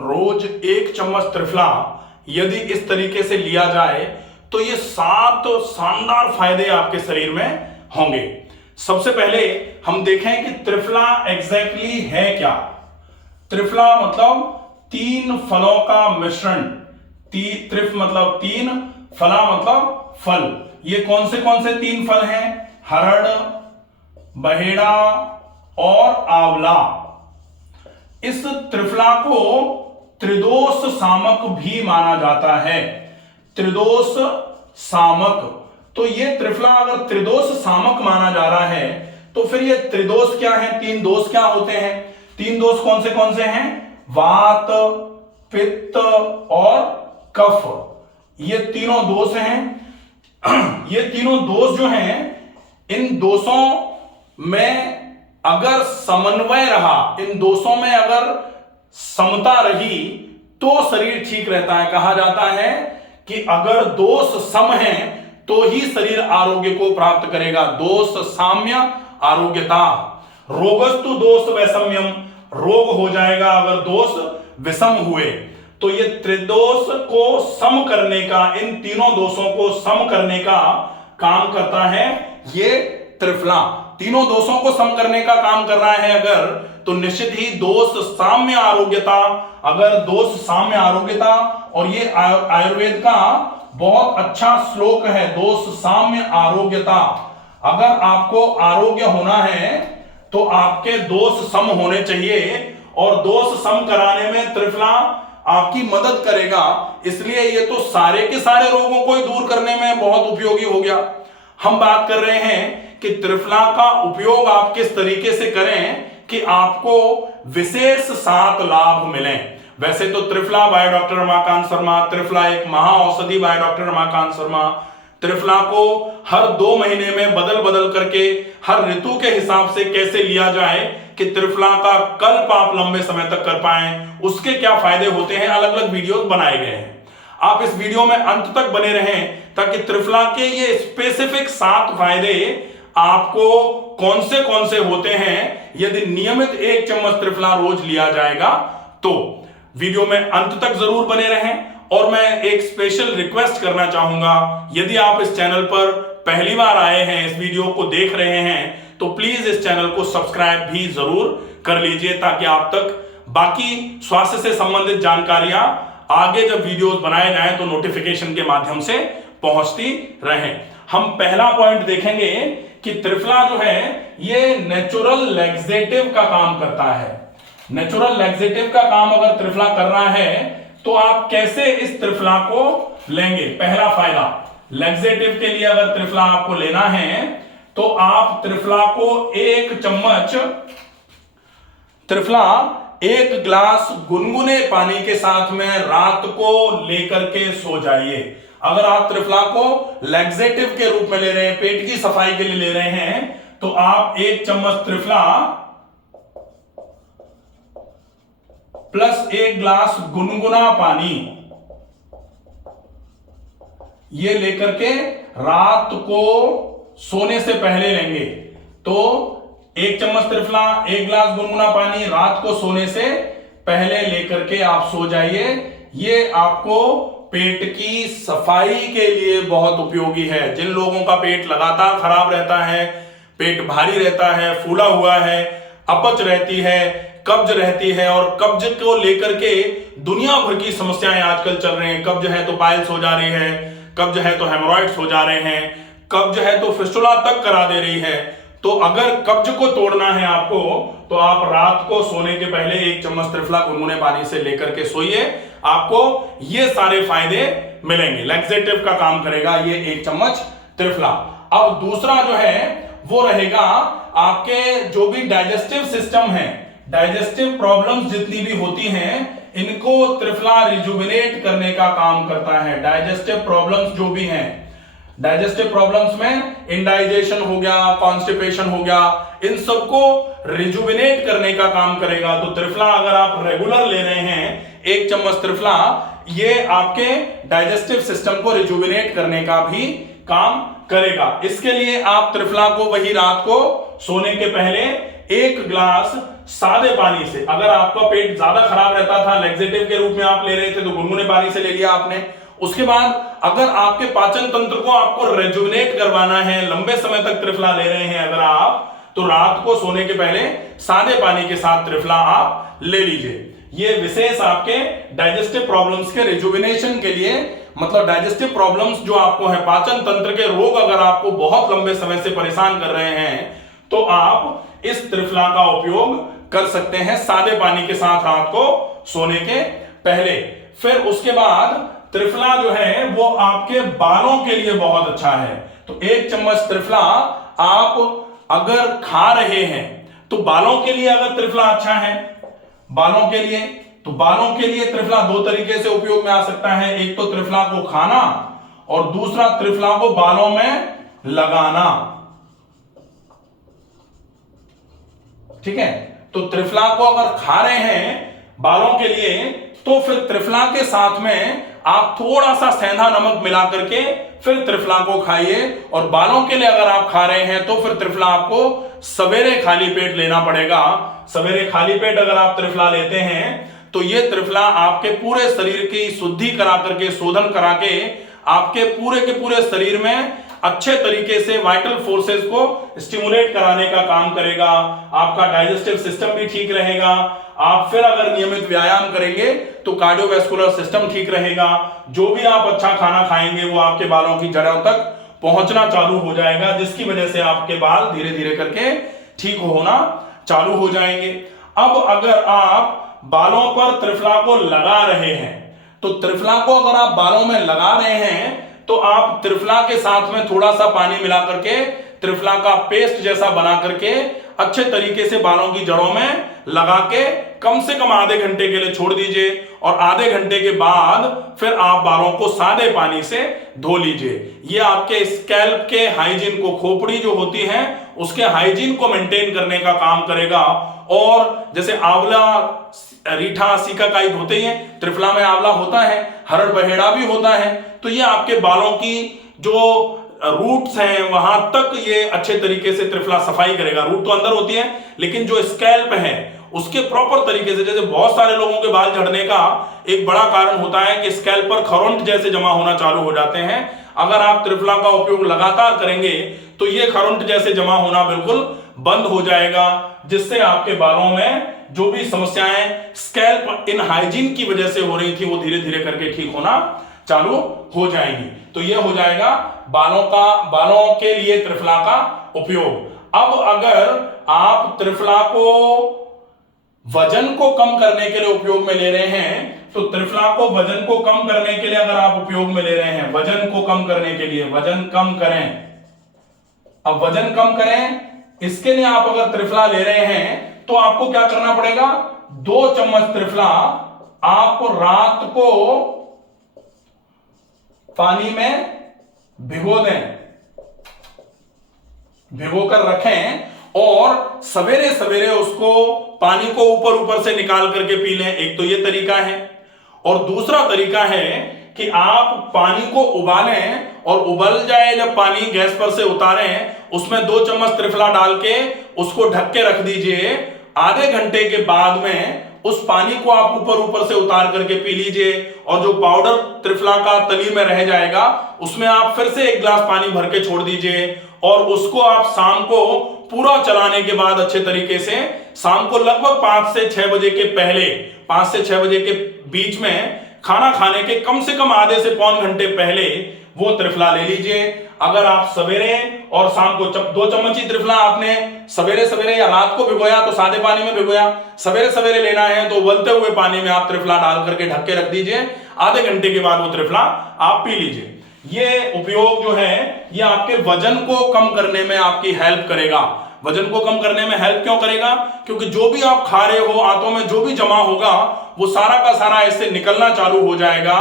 रोज 1 चम्मच त्रिफला यदि इस तरीके से लिया जाए तो ये 7 शानदार फायदे आपके शरीर में होंगे। सबसे पहले हम देखें कि त्रिफला एग्जैक्टली है क्या। त्रिफला मतलब 3 फलों का मिश्रण। त्रिफ मतलब 3, फला मतलब फल। ये कौन से 3 फल हैं? हरड़, बहेड़ा और आंवला। इस त्रिफला को त्रिदोष सामक भी माना जाता है। त्रिदोष सामक, तो ये त्रिफला अगर त्रिदोष सामक माना जा रहा है तो फिर ये त्रिदोष क्या है? 3 दोष क्या होते हैं? 3 दोष कौन से हैं? वात, पित्त और कफ। ये तीनों दोष हैं। ये तीनों दोष जो हैं, इन दोषों में अगर समन्वय रहा, इन दोषों में अगर समता रही तो शरीर ठीक रहता है। कहा जाता है कि अगर दोष सम हैं तो ही शरीर आरोग्य को प्राप्त करेगा। दोष साम्य आरोग्यता। रोगस्तु दोष वैषम्यम, रोग हो जाएगा अगर दोष विषम हुए। तो ये त्रिदोष को सम करने का, इन तीनों दोषों को सम करने का काम करता है ये त्रिफला। तीनों दोषों को सम करने का काम कर रहा है अगर, तो निश्चित ही दोष साम्य आरोग्यता। अगर दोष साम्य आरोग्यता, और ये आयुर्वेद का बहुत अच्छा श्लोक है, दोष साम्य आरोग्यता। अगर आपको आरोग्य होना है तो आपके दोष सम होने चाहिए, और दोष सम कराने में त्रिफला आपकी मदद करेगा। इसलिए ये तो सारे के सारे रोगों को दूर करने में बहुत उपयोगी हो गया। हम बात कर रहे हैं कि त्रिफला का उपयोग आप किस तरीके से करें कि आपको विशेष 7 लाभ मिलें। वैसे तो त्रिफला बाय डॉक्टर रमाकांत शर्मा, त्रिफला एक महा औषधि बाय डॉक्टर रमाकांत शर्मा। त्रिफला को हर 2 महीने में बदल बदल करके हर ऋतु के हिसाब से कैसे लिया जाए कि त्रिफला का कल्प आप लंबे समय तक कर पाएं, उसके क्या फायदे होते हैं, अलग अलग वीडियोस बनाए गए हैं। आप इस वीडियो में अंत तक बने रहें ताकि त्रिफला के ये स्पेसिफिक 7 फायदे आपको कौन से होते हैं यदि नियमित 1 चम्मच त्रिफला रोज लिया जाएगा तो। वीडियो में अंत तक जरूर बने रहें। और मैं एक स्पेशल रिक्वेस्ट करना चाहूंगा, यदि आप इस चैनल पर पहली बार आए हैं, इस वीडियो को देख रहे हैं, तो प्लीज इस चैनल को सब्सक्राइब भी जरूर कर लीजिए ताकि आप तक बाकी स्वास्थ्य से संबंधित जानकारियां आगे जब वीडियोस बनाए जाएं तो नोटिफिकेशन के माध्यम से पहुंचती रहें। हम पहला पॉइंट देखेंगे कि त्रिफला जो है ये नेचुरल लैक्सेटिव का काम करता है। नेचुरल लैक्सेटिव का काम अगर त्रिफला कर रहा है तो आप कैसे इस त्रिफला को लेंगे? पहला फायदा, लैक्सेटिव के लिए अगर त्रिफला आपको लेना है तो आप त्रिफला को 1 चम्मच त्रिफला 1 गिलास गुनगुने पानी के साथ में रात को लेकर के सो जाइए। अगर आप त्रिफला को लैक्सेटिव के रूप में ले रहे हैं, पेट की सफाई के लिए ले रहे हैं, तो आप 1 चम्मच त्रिफला प्लस 1 गिलास गुनगुना पानी ये लेकर के रात को सोने से पहले लेंगे। तो 1 चम्मच त्रिफला, 1 गिलास गुनगुना पानी रात को सोने से पहले लेकर के आप सो जाइए। ये आपको पेट की सफाई के लिए बहुत उपयोगी है। जिन लोगों का पेट लगातार खराब रहता है, पेट भारी रहता है, फूला हुआ है, अपच रहती है, कब्ज रहती है, और कब्ज को लेकर के दुनिया भर की समस्याएं आजकल चल रही हैं। कब्ज है तो पाइल्स हो जा रही है, कब्ज है तो हेमोरॉइड्स हो जा रहे हैं, कब्ज है तो फिस्टुला तक करा दे रही है। तो अगर कब्ज को तोड़ना है आपको तो आप रात को सोने के पहले 1 चम्मच त्रिफला गुनगुने पानी से लेकर के सोइए, आपको ये सारे फायदे मिलेंगे। लैक्सेटिव का काम करेगा ये 1 चम्मच त्रिफला। अब दूसरा जो है वो रहेगा आपके जो भी डाइजेस्टिव सिस्टम है, डाइजेस्टिव प्रॉब्लम्स जितनी भी होती हैं, इनको त्रिफला रिजुविनेट करने का काम करता है। डाइजेस्टिव प्रॉब्लम्स जो भी हैं, डाइजेस्टिव प्रॉब्लम्स में इंडाइजेशन हो गया, कॉन्स्टिपेशन हो गया, इन सबको रिजुविनेट करने का काम करेगा। तो त्रिफला अगर आप रेगुलर ले रहे हैं 1 चम्मच त्रिफला, ये आपके डाइजेस्टिव सिस्टम को रिजुविनेट करने का भी काम करेगा। इसके लिए आप त्रिफला को वही रात को सोने के पहले 1 गिलास सादे पानी से। अगर आपका पेट ज्यादा खराब रहता था, लैक्सेटिव के रूप में आप ले रहे थे, तो गुनगुने पानी से ले लिया आपने। उसके बाद अगर आपके पाचन तंत्र को आपको रेजुविनेट करवाना है, लंबे समय तक त्रिफला ले रहे हैं अगर आप, तो रात को सोने के पहले सादे पानी के साथ त्रिफला आप ले लीजिए। ये विशेष आपके डाइजेस्टिव प्रॉब्लम्स के रिजुविनेशन के लिए, मतलब डाइजेस्टिव प्रॉब्लम्स जो आपको है, पाचन तंत्र के रोग अगर आपको बहुत लंबे समय से परेशान कर रहे हैं, तो आप इस त्रिफला का उपयोग कर सकते हैं सादे पानी के साथ रात को सोने के पहले। फिर उसके बाद त्रिफला जो है वो आपके बालों के लिए बहुत अच्छा है। तो 1 चम्मच त्रिफला आप अगर खा रहे हैं तो बालों के लिए अगर त्रिफला अच्छा है, बालों के लिए, तो बालों के लिए त्रिफला 2 तरीके से उपयोग में आ सकता है। एक तो त्रिफला को खाना और दूसरा त्रिफला को बालों में लगाना। ठीक है, तो त्रिफला को अगर खा रहे हैं बालों के लिए, तो फिर त्रिफला के साथ में आप थोड़ा सा सेंधा नमक मिला करके फिर त्रिफला को खाइए। और बालों के लिए अगर आप खा रहे हैं तो फिर त्रिफला आपको सवेरे खाली पेट लेना पड़ेगा। सवेरे खाली पेट अगर आप त्रिफला लेते हैं तो ये त्रिफला आपके पूरे शरीर की शुद्धि करा करके, शोधन करा के आपके पूरे के पूरे शरीर में अच्छे तरीके से वाइटल फोर्सेस को स्टिमुलेट कराने का काम करेगा। आपका डाइजेस्टिव सिस्टम भी ठीक रहेगा। आप फिर अगर नियमित व्यायाम करेंगे तो कार्डियोवैस्कुलर सिस्टम ठीक रहेगा। जो भी आप अच्छा खाना खाएंगे वो आपके बालों की जड़ों तक पहुंचना चालू हो जाएगा, जिसकी वजह से आपके बाल धीरे धीरे करके ठीक होना चालू हो जाएंगे। अब अगर आप बालों पर त्रिफला को लगा रहे हैं, तो त्रिफला को अगर आप बालों में लगा रहे हैं तो आप त्रिफला के साथ में थोड़ा सा पानी मिला करके त्रिफला का पेस्ट जैसा बना करके अच्छे तरीके से बालों की जड़ों में लगा के कम से कम आधे घंटे के लिए छोड़ दीजिए। और आधे घंटे के बाद फिर आप बालों को सादे पानी से धो लीजिए। ये आपके स्कैल्प के हाइजीन को, खोपड़ी जो होती है उसके हाइजीन को मेंटेन करने का काम करेगा। और जैसे आंवला, रीठा, सीकाकाई होते ही हैं, त्रिफला में आंवला होता है, हरड़ बहेड़ा भी होता है। तो ये आपके बालों की जो रूट्स हैं वहां तक ये अच्छे तरीके से त्रिफला सफाई करेगा। रूट तो अंदर होती है, लेकिन जो स्कैल्प है उसके प्रॉपर तरीके से, जैसे बहुत सारे लोगों के बाल झड़ने का एक बड़ा कारण होता है कि स्कैल्प पर खरोंट जैसे जमा होना चालू हो जाते हैं। अगर आप त्रिफला का उपयोग लगातार करेंगे तो ये खरोंट जैसे जमा होना बिल्कुल बंद हो जाएगा, जिससे आपके बालों में जो भी समस्याएं स्कैल्प इनहाइजीन की वजह से हो रही थी वो धीरे धीरे करके ठीक होना चालू हो जाएंगी। तो ये हो जाएगा बालों के लिए त्रिफला का उपयोग। अब अगर आप त्रिफला को वजन को कम करने के लिए उपयोग में ले रहे हैं, तो त्रिफला को वजन को कम करने के लिए अगर आप उपयोग में ले रहे हैं, वजन को कम करने के लिए, वजन कम करें। अब वजन कम करें, इसके लिए आप अगर त्रिफला ले रहे हैं तो आपको क्या करना पड़ेगा, 2 चम्मच त्रिफला आप रात को पानी में भिगो दें, भिगो कर रखें और सवेरे सवेरे उसको पानी को ऊपर ऊपर से निकाल करके पी लें। एक तो ये तरीका है। और दूसरा तरीका है कि आप पानी को उबालें और उबल जाए जब पानी, गैस पर से उतारें, उसमें 2 चम्मच त्रिफला डाल के उसको ढक के रख दीजिए। आधे घंटे के बाद में उस पानी को आप ऊपर ऊपर से उतार करके पी लीजिए। और जो पाउडर त्रिफला का तली में रह जाएगा उसमें आप फिर से 1 गिलास पानी भर के छोड़ दीजिए। और उसको आप शाम को पूरा चलाने के बाद अच्छे तरीके से, शाम को लगभग 5 से 6 बजे के पहले, 5 से 6 बजे के बीच में, खाना खाने के कम से कम आधे से पौन घंटे पहले वो त्रिफला ले लीजिए। अगर आप सवेरे और शाम को 2 चम्मच ही त्रिफला आपने सवेरे सवेरे या रात को भिगोया तो सादे पानी में भिगोया, सवेरे सवेरे लेना है तो उबलते हुए पानी में आप त्रिफला डाल करके ढक के रख दीजिए। आधे घंटे के बाद वो त्रिफला आप पी लीजिए। ये उपयोग जो है ये आपके वजन को कम करने में आपकी हेल्प करेगा। वजन को कम करने में हेल्प क्यों करेगा? क्योंकि जो भी आप खा रहे हो, आंतों में जो भी जमा होगा वो सारा का सारा ऐसे निकलना चालू हो जाएगा।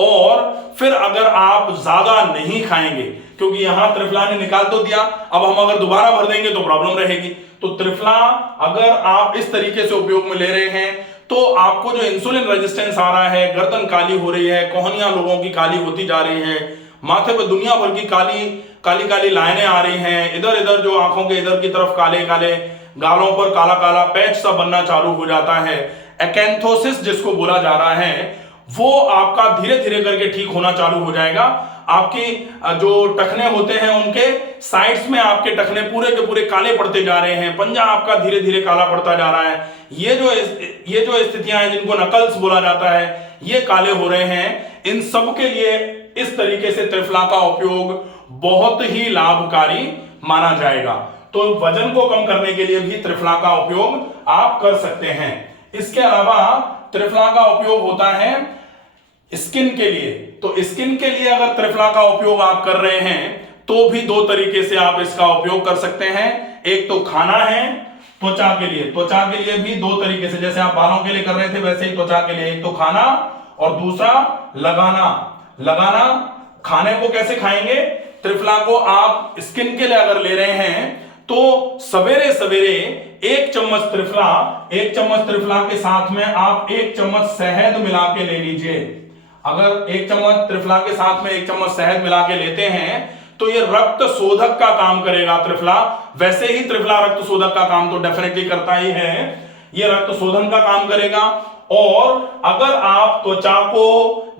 और फिर अगर आप ज्यादा नहीं खाएंगे, क्योंकि यहां त्रिफला ने निकाल तो दिया, अब हम अगर दोबारा भर देंगे तो प्रॉब्लम रहेगी। तो त्रिफला अगर आप इस तरीके से उपयोग में ले रहे हैं तो आपको जो इंसुलिन रेजिस्टेंस आ रहा है, गर्दन काली हो रही है, कोहनियां लोगों की काली होती जा रही है, माथे पर दुनिया भर की काली काली काली लाइनें आ रही हैं, इधर इधर जो आंखों के इधर की तरफ काले काले गालों पर काला काला पैच सा बनना चालू हो जाता है, एकैंथोसिस जिसको बोला जा रहा है, वो आपका धीरे धीरे करके ठीक होना चालू हो जाएगा। आपकी जो टखने होते हैं उनके साइड्स में आपके टखने पूरे के पूरे काले पड़ते जा रहे हैं, पंजा आपका धीरे धीरे काला पड़ता जा रहा है, ये जो स्थितियां हैं जिनको नकल्स बोला जाता है, ये काले हो रहे हैं। इन सब के लिए इस तरीके से त्रिफला का उपयोग बहुत ही लाभकारी माना जाएगा। तो वजन को कम करने के लिए भी त्रिफला का उपयोग आप कर सकते हैं। इसके अलावा त्रिफला का उपयोग होता है स्किन के लिए। तो स्किन के लिए अगर त्रिफला का उपयोग आप कर रहे हैं तो भी दो तरीके से आप इसका उपयोग कर सकते हैं। एक तो खाना है त्वचा के लिए, त्वचा के लिए भी दो तरीके से, जैसे आप बालों के लिए कर रहे थे वैसे ही त्वचा के लिए, एक तो खाना और दूसरा लगाना। खाने को कैसे खाएंगे? त्रिफला को आप स्किन के लिए अगर ले रहे हैं तो सवेरे सवेरे एक चम्मच त्रिफला के साथ में आप एक चम्मच शहद मिला के ले लीजिए। अगर एक चम्मच त्रिफला के साथ में एक चम्मच शहद मिला के लेते हैं तो ये रक्त शोधक का काम करेगा त्रिफला। वैसे ही त्रिफला रक्त शोधक का काम तो डेफिनेटली करता ही है, ये रक्त शोधन का काम करेगा। और अगर आप त्वचा को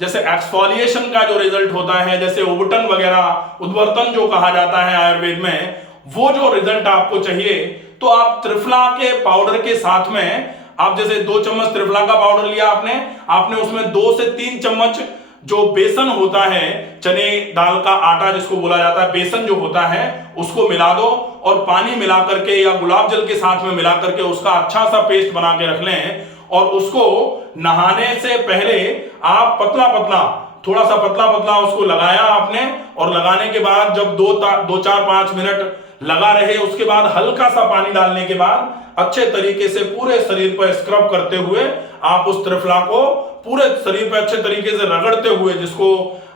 जैसे एक्सफोलिएशन का जो रिजल्ट होता है, जैसे उबटन वगैरह, उद्वर्तन जो कहा जाता है आयुर्वेद में, वो जो रिजल्ट आपको चाहिए तो आप त्रिफला के पाउडर के साथ में, आप जैसे 2 चम्मच त्रिफला का पाउडर लिया आपने उसमें 2 से 3 चम्मच जो बेसन होता है, चने दाल का आटा जिसको बोला जाता है, बेसन जो होता है उसको मिला दो और पानी मिला करके या गुलाब जल के साथ में मिला करके उसका अच्छा सा पेस्ट बना के रख लें। और उसको नहाने से पहले आप थोड़ा सा पतला उसको लगाया आपने, और लगाने के बाद जब 2-4-5 मिनट लगा रहे, उसके बाद हल्का सा पानी डालने के बाद अच्छे तरीके से पूरे शरीर पर स्क्रब करते हुए आप उस त्रिफला को पूरे शरीर पर अच्छे तरीके से रगड़ते हुए, जिसको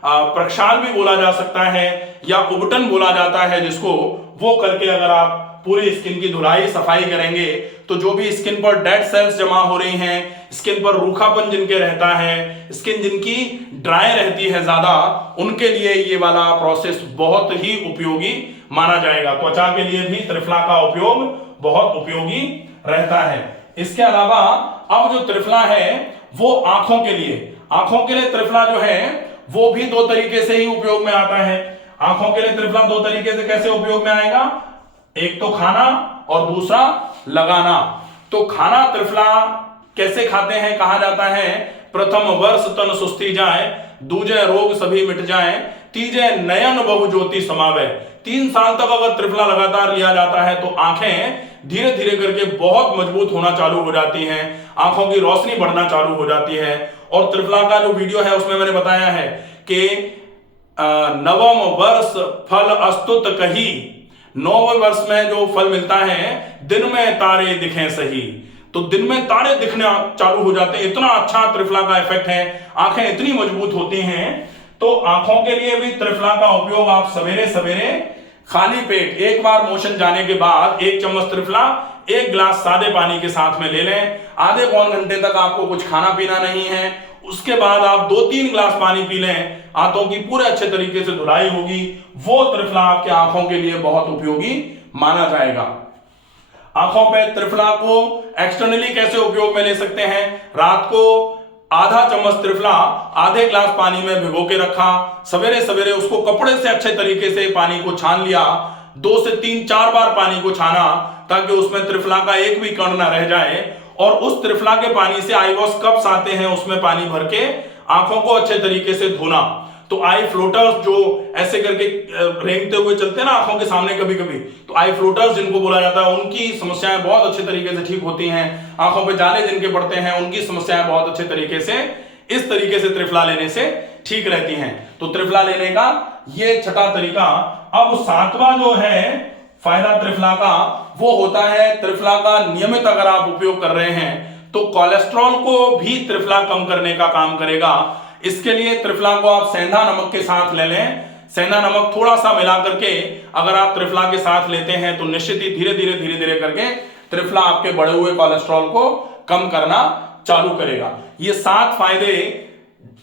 प्रक्षाल भी बोला जा सकता है या उबटन बोला जाता है जिसको, वो करके अगर आप पूरी स्किन की धुलाई सफाई करेंगे तो जो भी स्किन पर डेड सेल्स जमा हो रही हैं, स्किन पर रूखापन जिनके रहता है, स्किन जिनकी ड्राई रहती है ज्यादा, उनके लिए ये वाला प्रोसेस बहुत ही उपयोगी माना जाएगा। त्वचा के लिए भी त्रिफला का उपयोग बहुत उपयोगी रहता है। इसके अलावा अब जो त्रिफला है वो आंखों के लिए त्रिफला जो है वो भी दो तरीके से ही उपयोग में आता है। आंखों के लिए त्रिफला दो तरीके से कैसे उपयोग में आएगा? एक तो खाना और दूसरा लगाना। तो खाना त्रिफला कैसे खाते हैं? कहा जाता है प्रथम वर्ष तन सुस्ती जाए, दूजे रोग सभी मिट जाए, तीजे नयन बहु ज्योति समावे। 3 साल तक अगर त्रिफला लगातार लिया जाता है तो आंखें धीरे धीरे करके बहुत मजबूत होना चालू हो जाती हैं, आंखों की रोशनी बढ़ना चालू हो जाती है। और त्रिफला का जो वीडियो है उसमें मैंने बताया है कि नवम वर्ष फल अस्तुत कही, 9वें वर्ष में जो फल मिलता है, दिन में तारे दिखें सही। तो दिन में तारे दिखने चालू हो जाते हैं, इतना अच्छा त्रिफला का इफेक्ट है, आंखें इतनी मजबूत होती हैं। तो आंखों के लिए भी त्रिफला का उपयोग आप सवेरे सवेरे खाली पेट एक बार मोशन जाने के बाद 1 चम्मच त्रिफला 1 गिलास सादे पानी के साथ में ले लें। आधे पौन घंटे तक आपको कुछ खाना पीना नहीं है, उसके बाद आप 2-3 गिलास पानी पी लें, आंतों की पूरे अच्छे तरीके से धुलाई होगी। वो त्रिफला आपके आंखों के लिए बहुत उपयोगी माना जाएगा। आंखों पे त्रिफला को एक्सटर्नली कैसे उपयोग में ले सकते हैं? रात को आधा चम्मच त्रिफला आधे गिलास पानी में भिगो के रखा, सवेरे सवेरे उसको कपड़े से अच्छे तरीके से पानी को छान लिया, 2 से 3-4 बार पानी को छाना ताकि उसमें त्रिफला का एक भी कण ना रह जाए। और उस त्रिफला के पानी से आई वॉश कप्स आते हैं, उसमें पानी भर के आंखों को अच्छे तरीके से धोना। तो आई फ्लोटर्स जो ऐसे करके रेंगते हुए चलते हैं ना आंखों के सामने कभी कभी, तो आई फ्लोटर्स जिनको बोला जाता है, उनकी समस्याएं बहुत अच्छे तरीके से ठीक होती हैं। आंखों पे जाले जिनके पड़ते हैं उनकी समस्याएं बहुत अच्छे तरीके से इस तरीके से त्रिफला लेने से ठीक रहती हैं। तो त्रिफला लेने का ये छठा तरीका। अब 7वां जो है फायदा त्रिफला का, वो होता है त्रिफला का नियमित अगर आप उपयोग कर रहे हैं तो कोलेस्ट्रॉल को भी त्रिफला कम करने का काम करेगा। इसके लिए त्रिफला को आप सेंधा नमक के साथ ले लें। सेंधा नमक थोड़ा सा मिला करके अगर आप त्रिफला के साथ लेते हैं तो निश्चित ही धीरे धीरे करके त्रिफला आपके बढ़े हुए कोलेस्ट्रॉल को कम करना चालू करेगा। ये 7 फायदे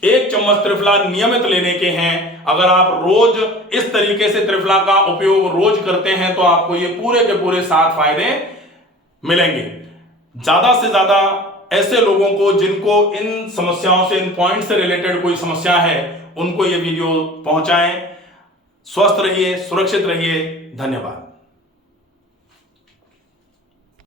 1 चम्मच त्रिफला नियमित लेने के हैं। अगर आप रोज इस तरीके से त्रिफला का उपयोग रोज करते हैं तो आपको ये पूरे के पूरे 7 फायदे मिलेंगे। ज्यादा से ज्यादा ऐसे लोगों को जिनको इन समस्याओं से, इन पॉइंट से रिलेटेड कोई समस्या है, उनको ये वीडियो पहुंचाएं। स्वस्थ रहिए, सुरक्षित रहिए। धन्यवाद।